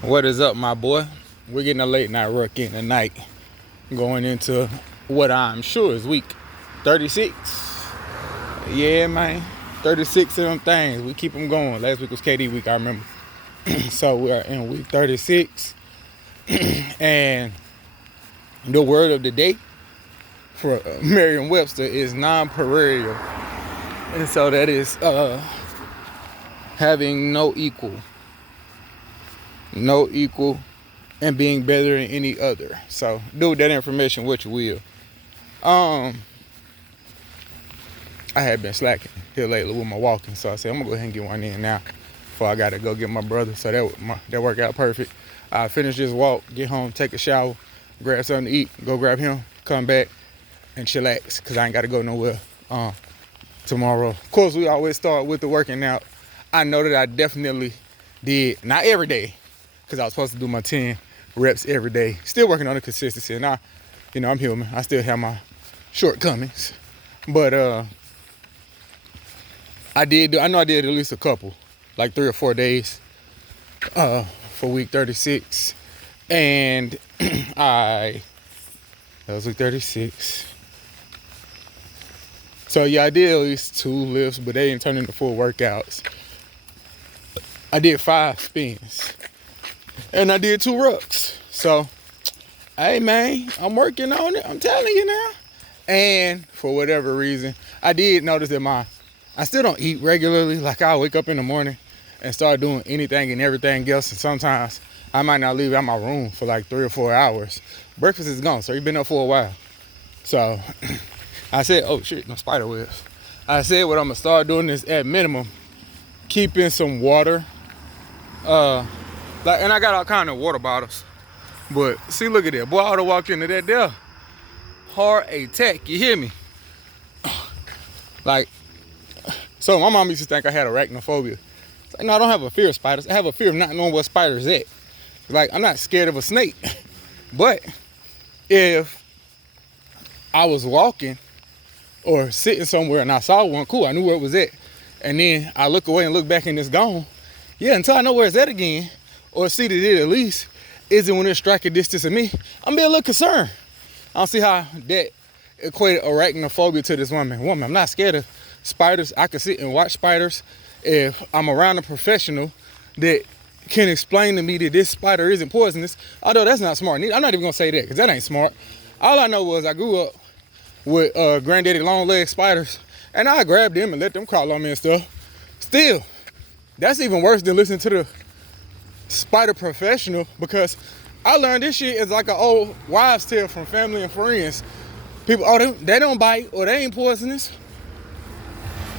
What is up, my boy? We're getting a late night ruck in tonight, going into what I'm sure is week 36. Yeah, man, 36 of them things. We keep them going. Last week was KD week, I remember. So we are in week 36, and the word of the day for Merriam-Webster is nonpareil, and so that is having no equal, and being better than any other. So do with that information what you will. I had been slacking here lately with my walking, so I said I'm gonna go ahead and get one in now before I gotta go get my brother. So that worked out perfect. I finish this walk, get home, take a shower, grab something to eat, go grab him, come back and chillax, cause I ain't gotta go nowhere tomorrow. Of course, we always start with the working out. I know that I definitely did, not every day, because I was supposed to do my 10 reps every day. Still working on the consistency, and I'm human. I still have my shortcomings, but I know I did at least a couple, like 3 or 4 days for week 36, and that was week 36. So yeah, I did at least 2 lifts, but they didn't turn into full workouts. I did 5 spins, and I did 2 rucks. So, hey man, I'm working on it. I'm telling you now. And for whatever reason, I did notice that I still don't eat regularly. Like I'll wake up in the morning and start doing anything and everything else. And sometimes I might not leave out my room for like 3 or 4 hours. Breakfast is gone, so you've been up for a while. So I said, oh shit, no spider webs. I said what I'm gonna start doing is at minimum, keeping some water. And I got all kind of water bottles. But see, look at that. Boy, I oughta walked into that there. Heart attack, you hear me? Like, so my mom used to think I had arachnophobia. It's like, no, I don't have a fear of spiders. I have a fear of not knowing what spiders at. Like, I'm not scared of a snake. But if I was walking or sitting somewhere and I saw one, cool, I knew where it was at. And then I look away and look back and it's gone. Yeah, until I know where it's at again, or see that it at least isn't when it's striking distance of me, I'm be a little concerned. I don't see how that equated arachnophobia to this woman. I'm not scared of spiders. I can sit and watch spiders if I'm around a professional that can explain to me that this spider isn't poisonous, although that's not smart. I'm not even gonna say that, because that ain't smart. All I know was I grew up with granddaddy long leg spiders, and I grabbed them and let them crawl on me and stuff. Still, that's even worse than listening to the spider professional, because I learned this shit is like an old wives' tale from family and friends. People, they don't bite, or they ain't poisonous.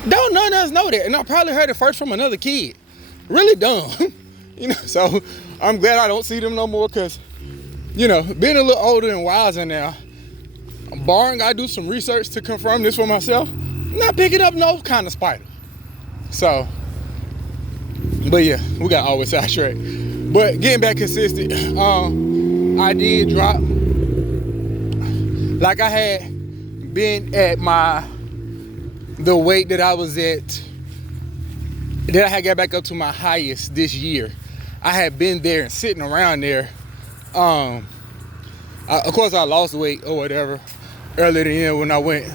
Don't none of us know that, and I probably heard it first from another kid. Really dumb. So I'm glad I don't see them no more, because, being a little older and wiser now, barring I do some research to confirm this for myself, I'm not picking up no kind of spider. So, but yeah, we got always sidetracked. But getting back consistent, I did drop. Like I had been at the weight that I was at, that I had got back up to my highest this year. I had been there and sitting around there. Of course, I lost weight or whatever earlier in the year when I went,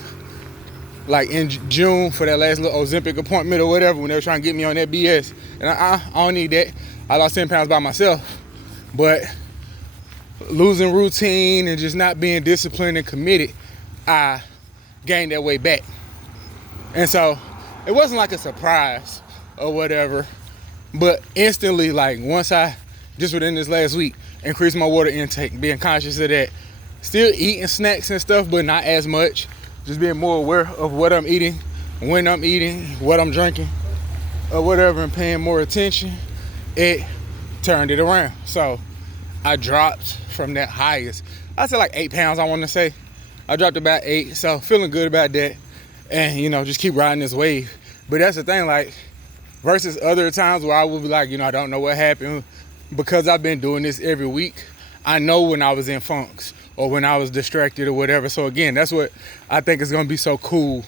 like in June, for that last little Ozempic appointment or whatever, when they were trying to get me on that BS. And I don't need that. I lost 10 pounds by myself. But losing routine and just not being disciplined and committed, I gained that weight back. And so it wasn't like a surprise or whatever, but instantly, like once I, just within this last week, increased my water intake, being conscious of that, still eating snacks and stuff, but not as much, just being more aware of what I'm eating, when I'm eating, what I'm drinking, or whatever, and paying more attention, it turned it around. So I dropped from that highest, I said like 8 pounds, I want to say. I dropped about 8, so feeling good about that. And, just keep riding this wave. But that's the thing, like, versus other times where I would be like, I don't know what happened. Because I've been doing this every week, I know when I was in funks or when I was distracted or whatever. So again, that's what I think is going to be so cool,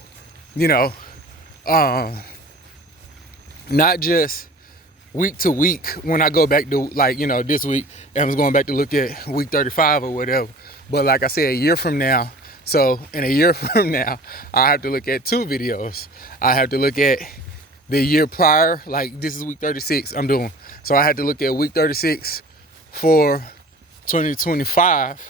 not just week to week when I go back to, like, you know, this week, and I was going back to look at week 35 or whatever. But like I said, a year from now, so in a year from now, I have to look at 2 videos. I have to look at the year prior, like this is week 36 I'm doing. So I had to look at week 36 for 2025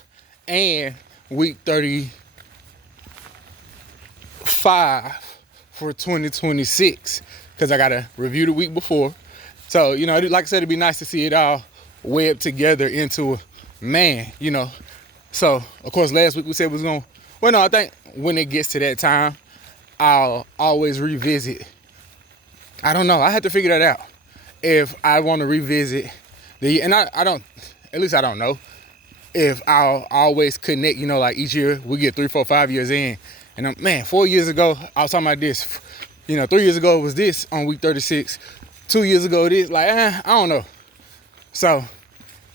and week 35 for 2026, because I got to review the week before. So, you know, like I said, it'd be nice to see it all webbed together into a man, you know. So, of course, last week we said we was going to, well, no, I think when it gets to that time, I'll always revisit. I don't know. I had to figure that out. If I want to revisit and I don't, at least I don't know if I'll always connect, you know, like each year we get 3, 4, 5 years in. And man, 4 years ago, I was talking about this. You know, 3 years ago it was this on week 36. 2 years ago this, like, I don't know. So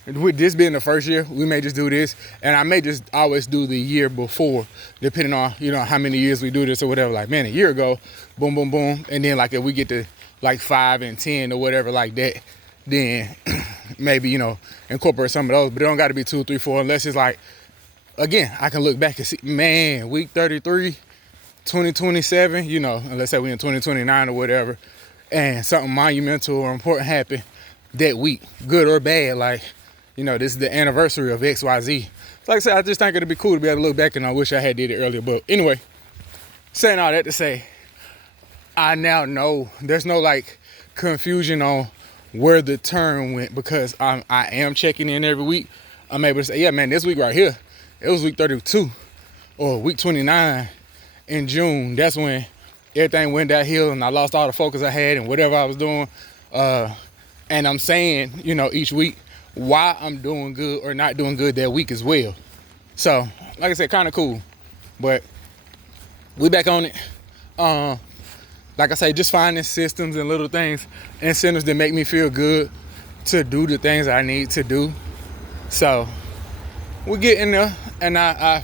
with this being the first year, we may just do this. And I may just always do the year before, depending on, you know, how many years we do this or whatever. Like, man, a year ago, boom, boom, boom. And then like if we get to like 5 and 10 or whatever like that, then maybe, you know, incorporate some of those. But it don't got to be 2, 3, 4, unless it's like, again, I can look back and see, man, week 33, 2027, you know, let's say we in 2029 or whatever, and something monumental or important happened that week, good or bad. Like, you know, this is the anniversary of XYZ. So like I said, I just think it'd be cool to be able to look back, and I wish I had did it earlier. But anyway, saying all that to say, I now know there's no like confusion on where the turn went, because I am checking in every week. I'm able to say, yeah, man, this week right here, it was week 32 or week 29 in June. That's when everything went downhill and I lost all the focus I had and whatever I was doing. And I'm saying, you know, each week why I'm doing good or not doing good that week as well. So, like I said, kind of cool. But we back on it. Like I say, just finding systems and little things, incentives that make me feel good to do the things I need to do. So we're getting there, and I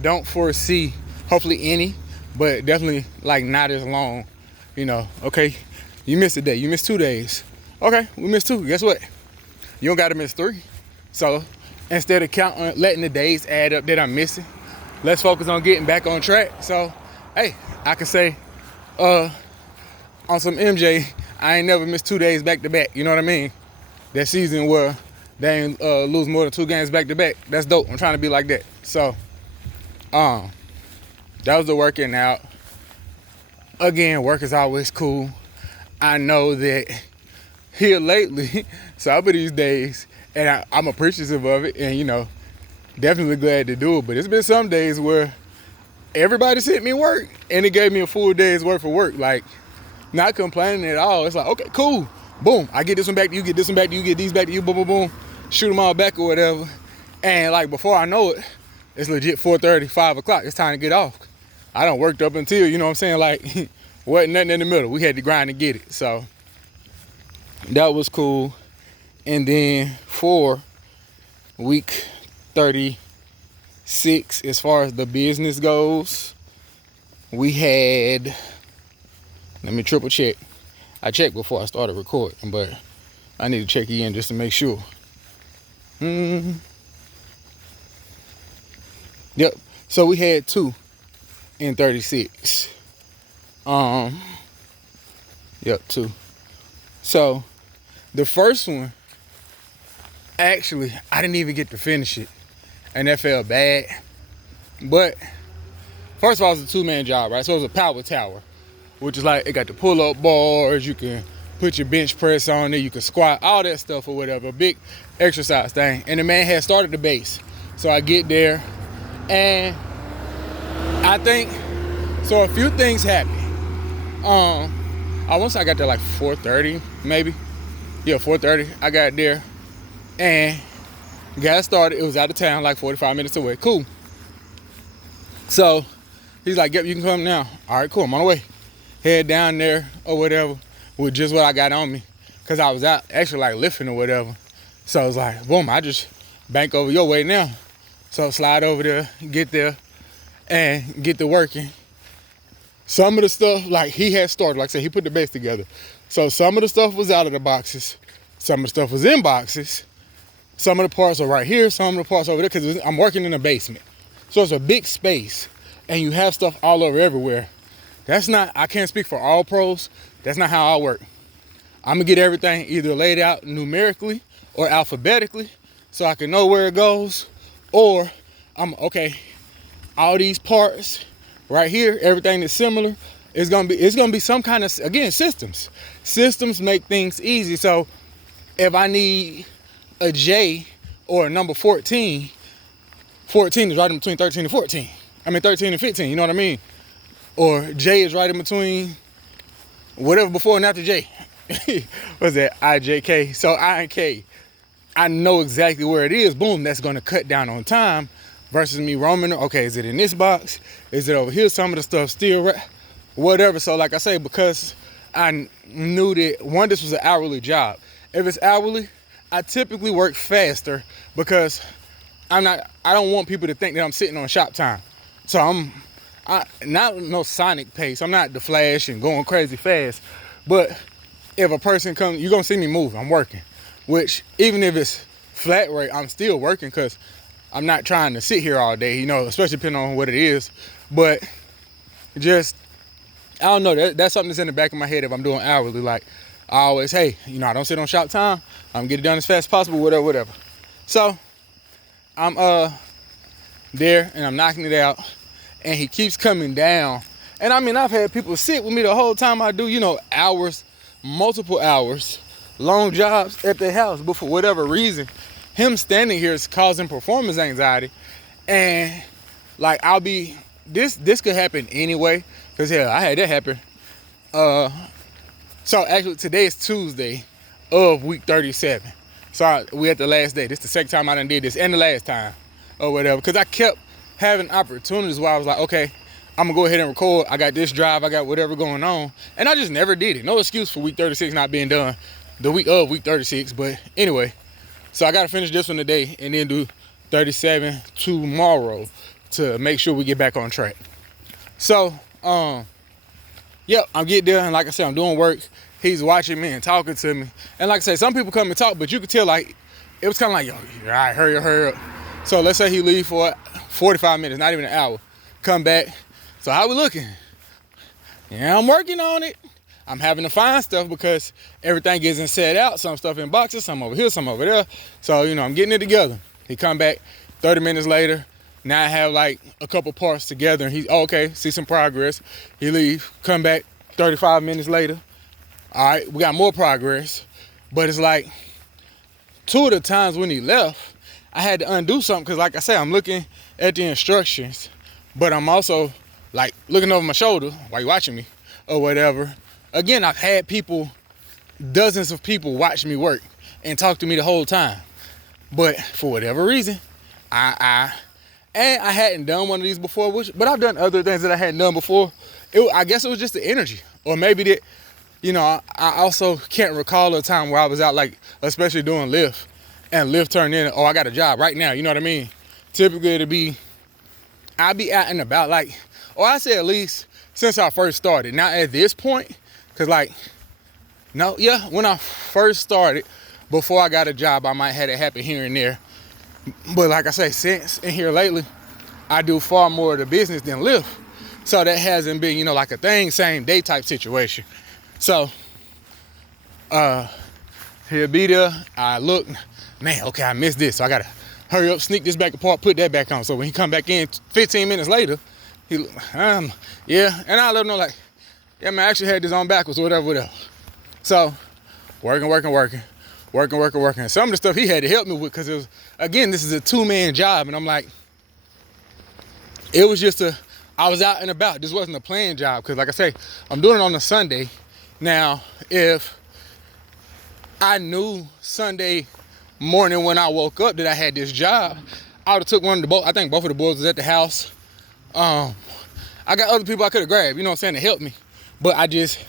don't foresee, hopefully any, but definitely like not as long. You know, okay, you missed a day, you missed 2 days. Okay, we missed 2. Guess what? You don't got to miss 3. So instead of letting the days add up that I'm missing, let's focus on getting back on track. So, hey, I can say, on some MJ, I ain't never missed 2 days back to back. You know what I mean? That season where they ain't lose more than 2 games back to back. That's dope. I'm trying to be like that. So, that was the working out. Again, work is always cool. I know that here lately, some of these days, and I'm appreciative of it, and you know, definitely glad to do it. But it's been some days where everybody sent me work, and it gave me a full day's worth of work. Like, not complaining at all. It's like, okay, cool. Boom. I get this one back to you, get this one back to you, get these back to you, boom, boom, boom. Shoot them all back or whatever. And like before I know it, it's legit 4:30, 5 o'clock. It's time to get off. I done worked up until, you know what I'm saying? Like, wasn't nothing in the middle. We had to grind and get it. So that was cool. And then for week 36, as far as the business goes, we had, let me triple check. I checked before I started recording, but I need to check again just to make sure. Yep. So we had 2 in 36. Yep, 2. So the first one, actually, I didn't even get to finish it, and that felt bad. But first of all, it's a 2-man job, right? So it was a power tower, which is like, it got the pull-up bars, you can put your bench press on it, you can squat, all that stuff or whatever, a big exercise thing. And the man had started the base. So I get there, and I think, so a few things happened. Once I got there like 4:30, maybe. Yeah, 4:30, I got there, and got started. It was out of town, like 45 minutes away. Cool. So he's like, yep, you can come now. All right, cool, I'm on the way. Head down there or whatever with just what I got on me, because I was out actually like lifting or whatever. So I was like, boom, I just bank over your way now. So slide over there, get there, and get to working. Some of the stuff, like he had started, like I said, he put the base together. So some of the stuff was out of the boxes. Some of the stuff was in boxes. Some of the parts are right here. Some of the parts over there, because I'm working in a basement. So it's a big space and you have stuff all over everywhere. That's not, I can't speak for all pros. That's not how I work. I'm gonna get everything either laid out numerically or alphabetically so I can know where it goes, or okay, all these parts right here, everything that's similar, it's gonna be some kind of, again, systems. Systems make things easy. So if I need a J or a number 14, 14 is right in between 13 and 14. I mean 13 and 15, you know what I mean? Or J is right in between whatever before and after J. What's that? IJK. So I and K. I know exactly where it is. Boom, that's gonna cut down on time versus me roaming. Okay, is it in this box? Is it over here? Some of the stuff still right, whatever. So like I say, because I knew that one, this was an hourly job. If it's hourly, I typically work faster because I don't want people to think that I'm sitting on shop time. So I'm not no Sonic pace. I'm not the Flash and going crazy fast. But if a person comes, you're gonna see me move. I'm working. Which even if it's flat rate, I'm still working because I'm not trying to sit here all day, you know, especially depending on what it is. But just, I don't know, that's something that's in the back of my head if I'm doing hourly. Like, I always, hey, you know, I don't sit on shop time. I'm get it done as fast as possible, whatever. So I'm there and I'm knocking it out and he keeps coming down. And I mean, I've had people sit with me the whole time I do, you know, hours, multiple hours, long jobs at their house. But for whatever reason, him standing here is causing performance anxiety. And like, this could happen anyway. Cause hell, I had that happen. So actually today is Tuesday of week 37. So we at the last day. This is the second time I done did this and the last time or whatever. Cause I kept having opportunities where I was like, okay, I'm gonna go ahead and record. I got this drive, I got whatever going on. And I just never did it. No excuse for week 36 not being done the week of week 36. But anyway, so I gotta finish this one today and then do 37 tomorrow to make sure we get back on track. So, yep, I'm getting there, and like I said, I'm doing work. He's watching me and talking to me. And like I said, some people come and talk, but you could tell like, it was kind of like, yo, all right, hurry up. So let's say he leave for 45 minutes, not even an hour, come back. So how we looking? Yeah, I'm working on it. I'm having to find stuff because everything isn't set out. Some stuff in boxes, some over here, some over there. So, you know, I'm getting it together. He come back 30 minutes later. Now I have like a couple parts together and okay, see some progress. He leave, come back 35 minutes later. All right, we got more progress. But it's like 2 of the times when he left, I had to undo something because like I said, I'm looking at the instructions, but I'm also like looking over my shoulder while you're watching me or whatever. Again, I've had people, dozens of people watch me work and talk to me the whole time. But for whatever reason, I hadn't done one of these before, but I've done other things that I hadn't done before. I guess it was just the energy, or maybe that, you know, I also can't recall a time where I was out, like, especially doing Lyft, and Lyft turned in, oh, I got a job right now, you know what I mean? Typically I'd be out and about, like, or I say at least since I first started. Now at this point, cause like, when I first started, before I got a job, I might have it happen here and there. But like I say, since in here lately, I do far more of the business than Lyft. So that hasn't been, you know, like a thing, same day type situation. So, he'll be there, I look, man, okay, I missed this. So I gotta hurry up, sneak this back apart, put that back on. So when he come back in 15 minutes later, yeah, and I let him know like, yeah, man, I actually had this on backwards or whatever. So, working. And some of the stuff he had to help me with, because it was, again, this is a 2-man job, and I'm like, it was just I was out and about. This wasn't a planned job, because like I say, I'm doing it on a Sunday. Now, if I knew Sunday morning when I woke up that I had this job, I would have took one of the both. I think both of the boys was at the house. I got other people I could have grabbed, you know what I'm saying, to help me. But I just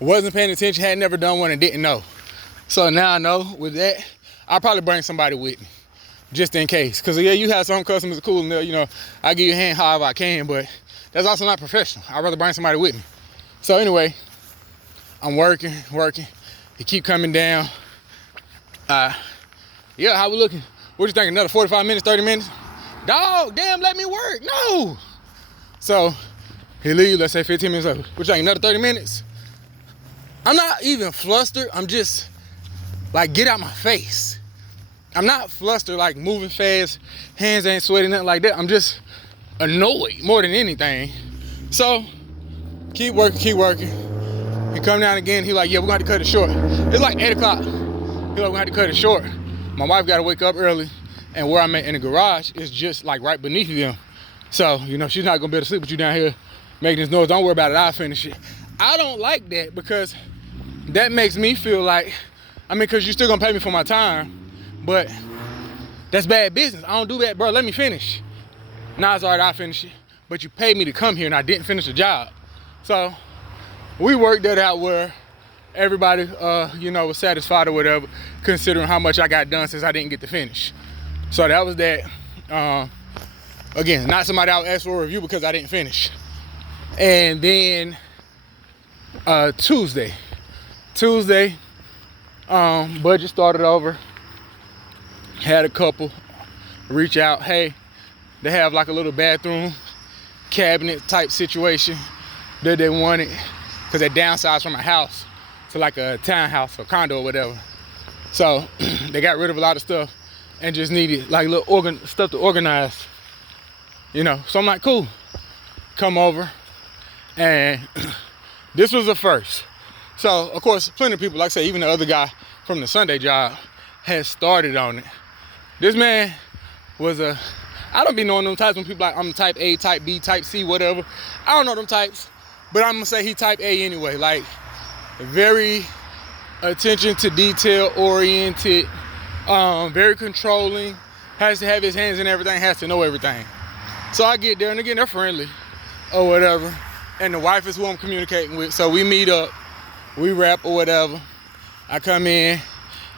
wasn't paying attention, had never done one and didn't know. So now I know with that, I'll probably bring somebody with me, just in case. Because, yeah, you have some customers cool and they'll, you know, I give you a hand however I can, but that's also not professional. I'd rather bring somebody with me. So anyway, I'm working. He keep coming down. Yeah, how we looking? What you think, another 45 minutes, 30 minutes? Dog, damn, let me work, no. So he leave, let's say 15 minutes later. What you think, another 30 minutes? I'm not even flustered, I'm just like, get out my face. I'm not flustered, like moving fast, hands ain't sweating, nothing like that. I'm just annoyed more than anything. So, keep working. He come down again, he like, yeah, we're gonna have to cut it short. It's like 8 o'clock. He like, we're gonna have to cut it short. My wife gotta wake up early, and where I'm at in the garage is just like right beneath them. So, you know, she's not gonna be able to sleep with you down here making this noise. Don't worry about it, I'll finish it. I don't like that because that makes me feel like, I mean, because you're still gonna pay me for my time, but that's bad business. I don't do that, bro. Let me finish. Nah, it's all right, I'll finish it. But you paid me to come here and I didn't finish the job. So we worked that out where everybody, you know, was satisfied or whatever, considering how much I got done since I didn't get to finish. So that was that. Again, not somebody I would ask for a review because I didn't finish. And then Tuesday, budget started over. Had a couple reach out, hey, they have like a little bathroom cabinet type situation that they wanted because they downsized from a house to like a townhouse or condo or whatever. So they got rid of a lot of stuff and just needed like little stuff to organize, you know. So I'm like, cool, come over. And this was the first. So of course, plenty of people, like I say, even the other guy from the Sunday job had started on it. This man was I don't be knowing them types when people like, I'm type A, type B, type C, whatever. I don't know them types, but I'm gonna say he type A anyway. Like, very attention to detail oriented, very controlling, has to have his hands in everything, has to know everything. So I get there, and again, they're friendly or whatever, and the wife is who I'm communicating with. So we meet up, we rap or whatever. I come in,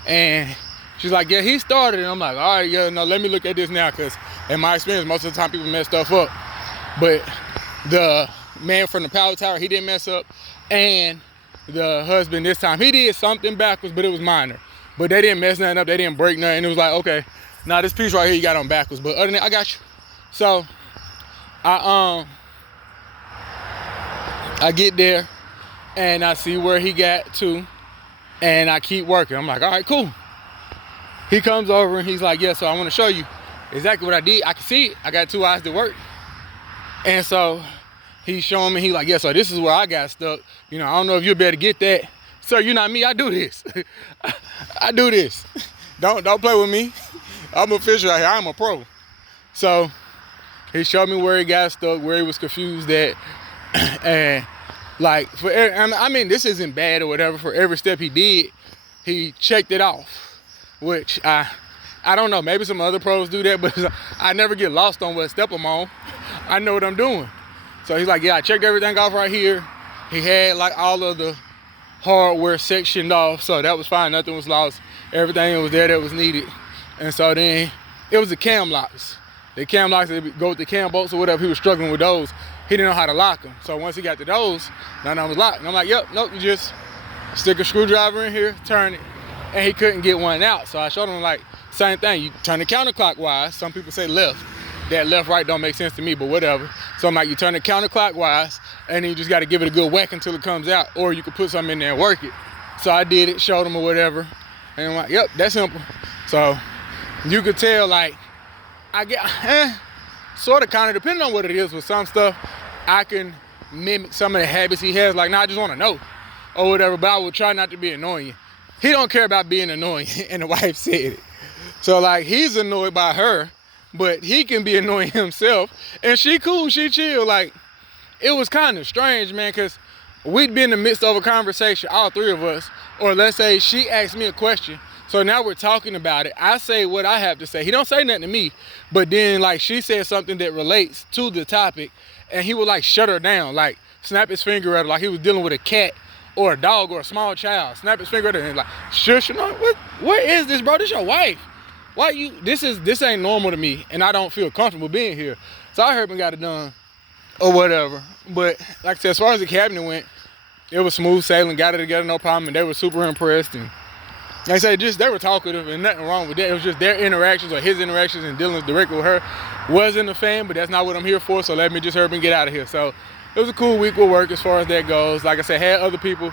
and she's like, yeah, he started. And I'm like, all right, yeah, no, let me look at this now, because in my experience, most of the time people mess stuff up. But the man from the power tower, he didn't mess up. And the husband this time, he did something backwards, but it was minor. But they didn't mess nothing up, they didn't break nothing. It was like, okay, now this piece right here you got on backwards. But other than that, I got you. So I get there and I see where he got to, and I keep working. I'm like, all right, cool. He comes over and he's like, yeah, so I want to show you exactly what I did. I can see it. I got 2 eyes to work. And so he's showing me, he's like, yeah, so this is where I got stuck. You know, I don't know if you'll be able to get that. Sir, you're not me, I do this. I do this. Don't play with me. I'm official out here, I'm a pro. So he showed me where he got stuck, where he was confused at. And like, I mean, this isn't bad or whatever. For every step he did, he checked it off. Which I don't know, maybe some other pros do that, but I never get lost on what step I'm on. I know what I'm doing. So he's like, yeah, I checked everything off right here. He had like all of the hardware sectioned off, so that was fine, nothing was lost. Everything was there that was needed. And so then it was the cam locks. The cam locks that go with the cam bolts or whatever, he was struggling with those. He didn't know how to lock them. So once he got to those, none of them was locked. And I'm like, yep, nope, you just stick a screwdriver in here, turn it. And he couldn't get one out. So I showed him, like, same thing. You turn it counterclockwise. Some people say left. That left, right don't make sense to me, but whatever. So I'm like, you turn it counterclockwise, and then you just got to give it a good whack until it comes out, or you could put something in there and work it. So I did it, showed him or whatever. And I'm like, yep, that's simple. So you could tell, like, I get, sort of kind of, depending on what it is with some stuff, I can mimic some of the habits he has. Like, nah, I just want to know or whatever, but I will try not to be annoying. He don't care about being annoying, and the wife said it. So like, he's annoyed by her, but he can be annoying himself, and she cool, she chill. Like, it was kind of strange, man, because we'd be in the midst of a conversation, all 3 of us, or let's say she asked me a question, so now we're talking about it. I say what I have to say. He don't say nothing to me, but then like she said something that relates to the topic, and he would like shut her down, like snap his finger at her, like he was dealing with a cat or a dog or a small child. Snap his finger at her and like, shush, you know, what is this, bro? This your wife. Why you, this ain't normal to me, and I don't feel comfortable being here. So I heard him got it done or whatever. But like I said, as far as the cabinet went, it was smooth sailing, got it together, no problem, and they were super impressed. And like I said, just they were talkative and nothing wrong with that. It was just their interactions or his interactions and dealing directly with her. Wasn't a fan, but that's not what I'm here for, so let me just hurry up and get out of here. So it was a cool week with work as far as that goes. Like I said, had other people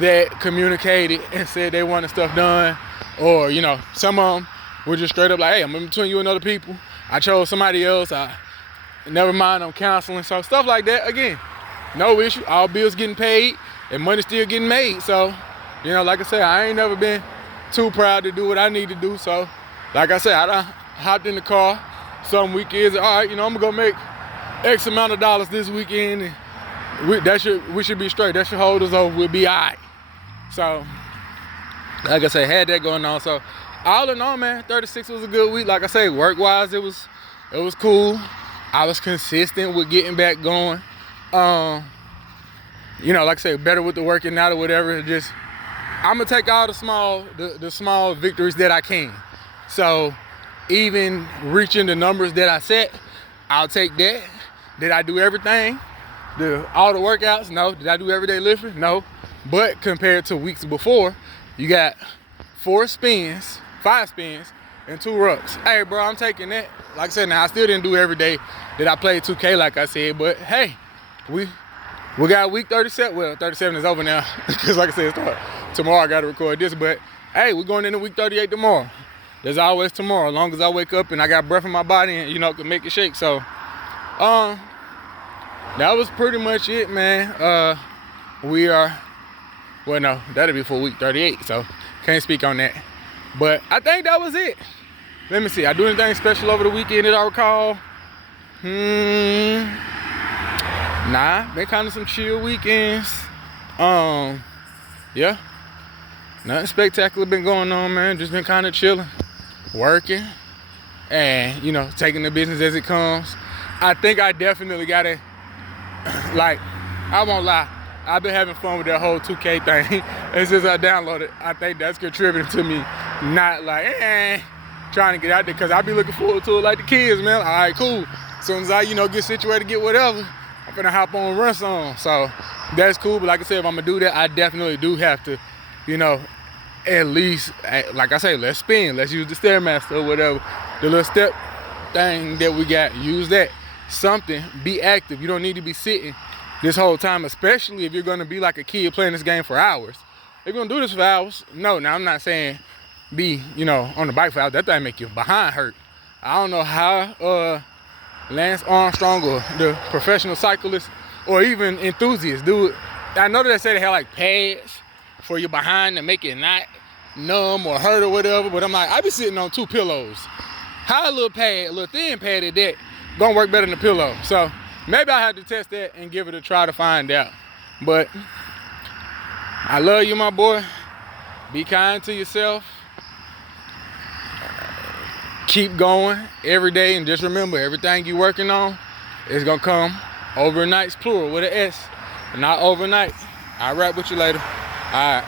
that communicated and said they wanted stuff done, or, you know, some of them were just straight up like, hey, I'm in between you and other people. I chose somebody else. Never mind, I'm counseling. So stuff like that, again, no issue. All bills getting paid and money still getting made. So, you know, like I said, I ain't never been too proud to do what I need to do. So, like I said, I done hopped in the car some weekends. All right, you know, I'm gonna go make X amount of dollars this weekend, and we should be straight. That should hold us over. We'll be all right. So, like I said, had that going on. So, all in all, man, 36 was a good week. Like I say, work-wise, it was cool. I was consistent with getting back going. You know, like I said, better with the working out or whatever. Just, I'm gonna take all the small victories that I can. So, even reaching the numbers that I set, I'll take that. Did I do everything? All the workouts? No. Did I do everyday lifting? No. But compared to weeks before, you got 5 spins, and 2 rucks. Hey, bro, I'm taking that. Like I said, now I still didn't do every day that I played 2K, like I said, but hey, we got week 37. Well, 37 is over now because, like I said, tomorrow I got to record this. But hey, we're going into week 38 tomorrow. There's always tomorrow, as long as I wake up and I got breath in my body and, you know, can make it shake. So, that was pretty much it, man. Well, no, that'll be for week 38, so can't speak on that. But I think that was it. Let me see. I do anything special over the weekend that I recall? Nah, been kind of some chill weekends. Yeah, nothing spectacular been going on, man. Just been kind of chilling, working, and, you know, taking the business as it comes. I think I definitely gotta, like, I won't lie, I've been having fun with that whole 2K thing. And since I downloaded, I think that's contributing to me not like, trying to get out there, because I be looking forward to it like the kids, man. All right, cool. As soon as I, you know, get situated, get whatever, I'm gonna hop on and run some. So that's cool. But like I said, if I'm gonna do that, I definitely do have to, you know, at least, like I say, let's spin. Let's use the Stairmaster or whatever. The little step thing that we got, use that. Something, be active. You don't need to be sitting this whole time, especially if you're gonna be like a kid playing this game for hours. If you're gonna do this for hours, no, now I'm not saying be, you know, on the bike for hours. That thing make your behind hurt. I don't know how Lance Armstrong or the professional cyclists or even enthusiasts do it. I know that they say they have like pads for your behind to make it not numb or hurt or whatever, but I'm like, I be sitting on 2 pillows. How a little pad, a little thin pad at that, gonna work better than a pillow? So maybe I have to test that and give it a try to find out. But I love you, my boy. Be kind to yourself. Keep going every day, and just remember, everything you're working on is gonna come overnight, plural with an S, not overnight. I'll rap with you later. All right.